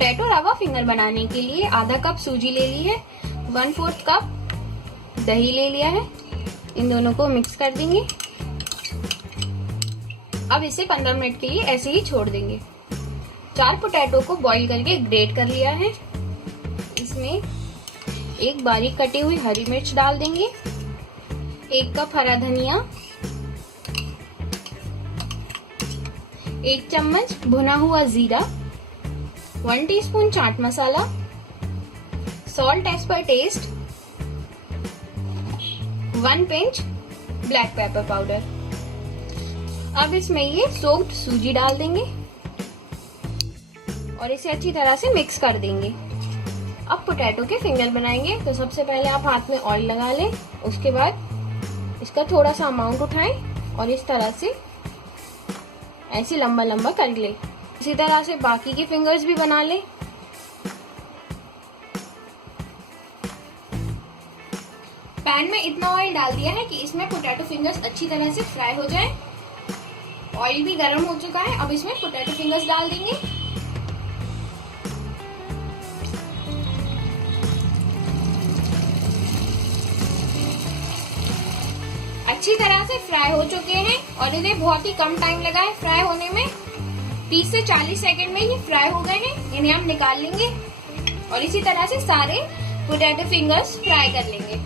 Potato रवा finger बनाने के लिए आधा कप सूजी ले ली है, 1/4 कप दही ले लिया है। इन दोनों को मिक्स कर देंगे। अब इसे 15 मिनट के लिए ऐसे ही छोड़ देंगे। 4 पोटैटो को बॉईल करके ग्रेट कर लिया है। इसमें एक बारीक कटी हुई हरी मिर्च डाल देंगे, 1 कप हरा धनिया, 1 चम्मच भुना हुआ जीरा, 1 teaspoon chaat masala, salt as per taste, 1 pinch black pepper powder. अब इसमें ये सोक्ड सूजी डाल देंगे और इसे अच्छी तरह से मिक्स कर देंगे। अब पोटैटो के फिंगर बनाएंगे। तो सबसे पहले आप हाथ में ऑयल लगा लें, उसके बाद इसका थोड़ा सा अमाउंट उठाएं और इस तरह से ऐसे लंबा लंबा कर ले। इसी तरह से बाकी के फिंगर्स भी बना ले। पैन में इतना ऑयल डाल दिया है कि इसमें पोटैटो फिंगर्स अच्छी तरह से फ्राई हो जाए। ऑयल भी गर्म हो चुका है। अब इसमें पोटैटो फिंगर्स डाल देंगे। अच्छी तरह से फ्राई हो चुके हैं और इन्हें बहुत ही कम टाइम लगा है फ्राई होने में। 30 से 40 सेकंड में ये फ्राई हो गए हैं। इन्हें हम निकाल लेंगे और इसी तरह से सारे पोटैटो फिंगर्स फ्राई कर लेंगे।